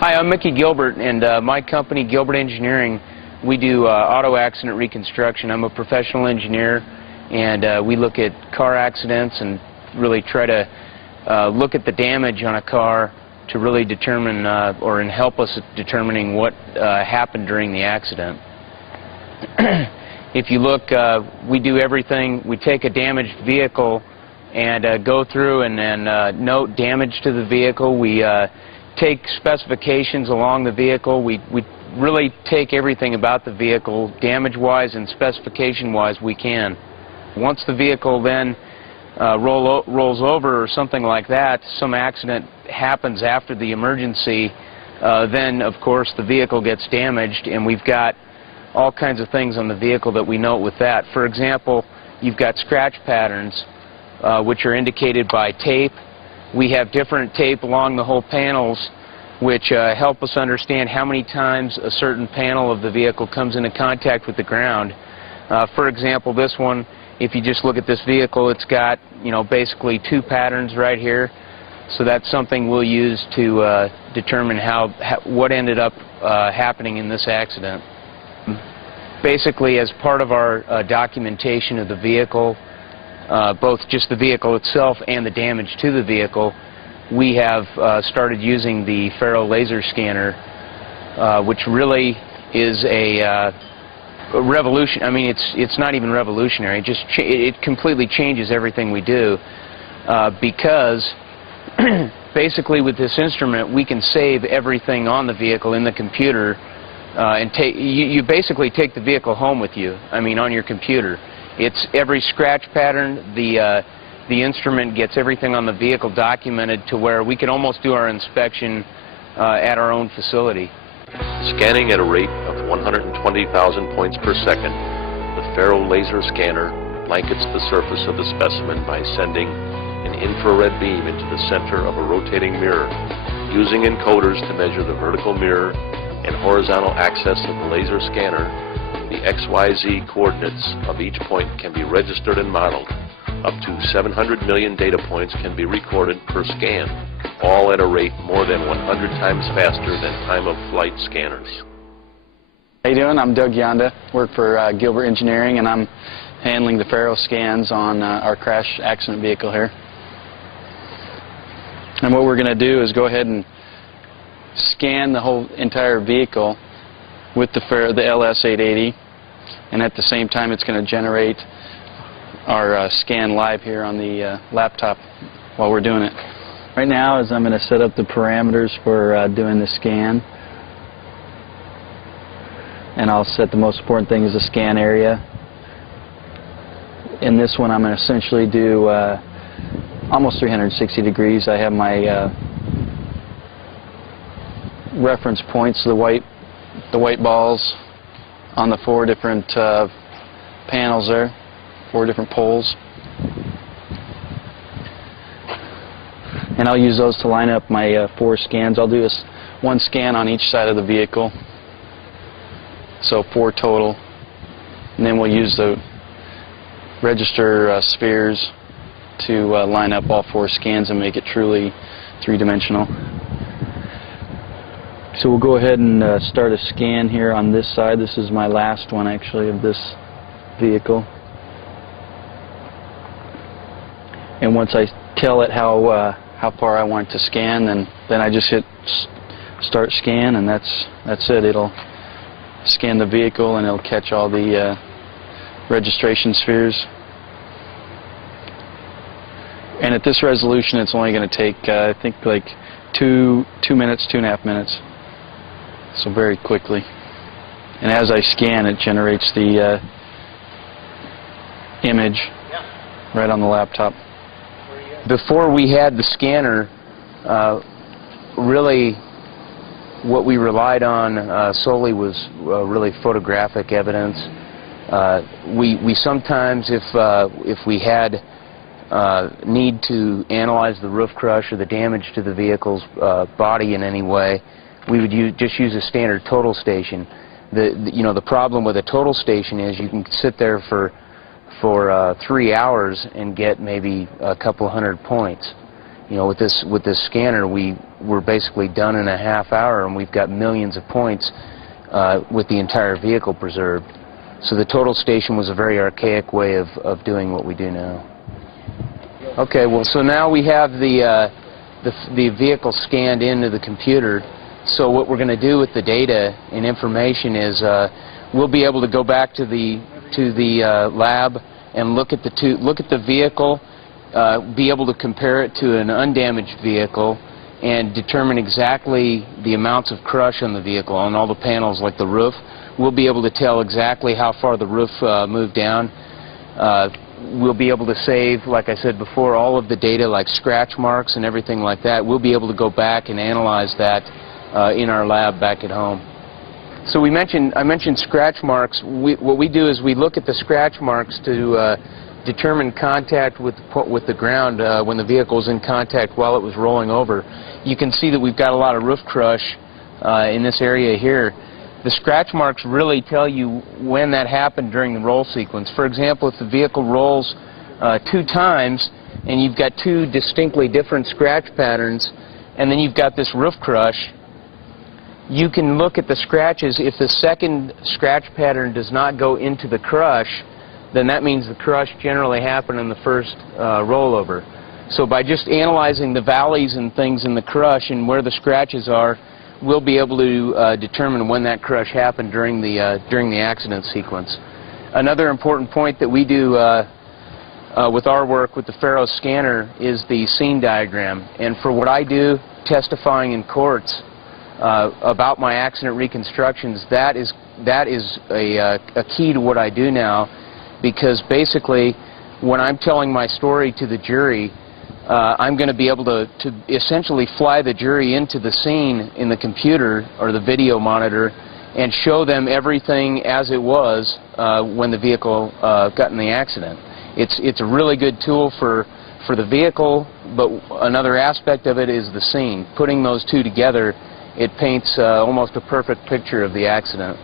Hi, I'm Mickey Gilbert, and my company, Gilbert Engineering, we do auto accident reconstruction. I'm a professional engineer, and we look at car accidents and really try to look at the damage on a car to really determine or help us determining what happened during the accident. If you look, we do everything. We take a damaged vehicle and go through and note damage to the vehicle. We take specifications along the vehicle. We really take everything about the vehicle, damage-wise and specification-wise, we can. Once the vehicle then rolls over or something like that, some accident happens after the emergency, then of course the vehicle gets damaged, and we've got all kinds of things on the vehicle that we note with that. For example, you've got scratch patterns which are indicated by tape. We have different tape along the whole panels which help us understand how many times a certain panel of the vehicle comes into contact with the ground. For example, this one, if you just look at this vehicle, it's got, basically two patterns right here. So that's something we'll use to determine what ended up happening in this accident. Basically, as part of our documentation of the vehicle, both just the vehicle itself and the damage to the vehicle, we have started using the Faro laser scanner, which really is a revolution. I mean, it's not even revolutionary. It completely changes everything we do because basically with this instrument we can save everything on the vehicle in the computer, and you basically take the vehicle home with you. I mean, on your computer. It's every scratch pattern. The instrument gets everything on the vehicle documented to where we can almost do our inspection at our own facility. Scanning at a rate of 120,000 points per second, the Faro laser scanner blankets the surface of the specimen by sending an infrared beam into the center of a rotating mirror. Using encoders to measure the vertical mirror and horizontal axis of the laser scanner, the XYZ coordinates of each point can be registered and modeled. Up to 700 million data points can be recorded per scan, all at a rate more than 100 times faster than time-of-flight scanners. How you doing? I'm Doug Yonda, work for Gilbert Engineering, and I'm handling the Faro scans on our crash accident vehicle here. And what we're going to do is go ahead and scan the whole entire vehicle with the LS880, and at the same time it's going to generate our scan live here on the laptop while we're doing it. Right now is I'm going to set up the parameters for doing the scan, and I'll set the most important thing is the scan area. In this one I'm going to essentially do almost 360 degrees. I have my reference points, the white balls on the four different panels there. 4 different poles, and I'll use those to line up my 4 scans. I'll do one scan on each side of the vehicle, so 4 total, and then we'll use the register spheres to line up all 4 scans and make it truly 3-dimensional. So we'll go ahead and start a scan here on this side. This is my last one actually of this vehicle. And once I tell it how far I want it to scan, then I just hit start scan, and that's it. It'll scan the vehicle and it'll catch all the registration spheres. And at this resolution it's only going to take I think like 2 minutes, 2.5 minutes. So very quickly. And as I scan it generates the image right on the laptop. Before we had the scanner, really what we relied on solely was really photographic evidence. We sometimes, if we had need to analyze the roof crush or the damage to the vehicle's body in any way, we would just use a standard total station. The problem with a total station is you can sit there for 3 hours and get maybe a couple hundred points. You know, with this scanner, we're basically done in a half hour, and we've got millions of points with the entire vehicle preserved. So the total station was a very archaic way of doing what we do now. Okay, well, so now we have the vehicle scanned into the computer. So what we're going to do with the data and information is we'll be able to go back to the lab and look at the vehicle, be able to compare it to an undamaged vehicle, and determine exactly the amounts of crush on the vehicle, on all the panels like the roof. We'll be able to tell exactly how far the roof moved down. We'll be able to save, like I said before, all of the data like scratch marks and everything like that. We'll be able to go back and analyze that in our lab back at home. So I mentioned scratch marks. What we do is we look at the scratch marks to determine contact with the ground when the vehicle was in contact while it was rolling over. You can see that we've got a lot of roof crush in this area here. The scratch marks really tell you when that happened during the roll sequence. For example, if the vehicle rolls 2 times and you've got 2 distinctly different scratch patterns, and then you've got this roof crush, you can look at the scratches. If the second scratch pattern does not go into the crush, then that means the crush generally happened in the first rollover. So by just analyzing the valleys and things in the crush and where the scratches are, we'll be able to determine when that crush happened during the accident sequence. Another important point that we do with our work with the FARO scanner is the scene diagram. And for what I do testifying in courts about my accident reconstructions, that is a key to what I do now, because basically when I'm telling my story to the jury, I'm going to be able to essentially fly the jury into the scene in the computer or the video monitor and show them everything as it was when the vehicle got in the accident. It's a really good tool for the vehicle, but another aspect of it is the scene. Putting those two together, it paints almost a perfect picture of the accident.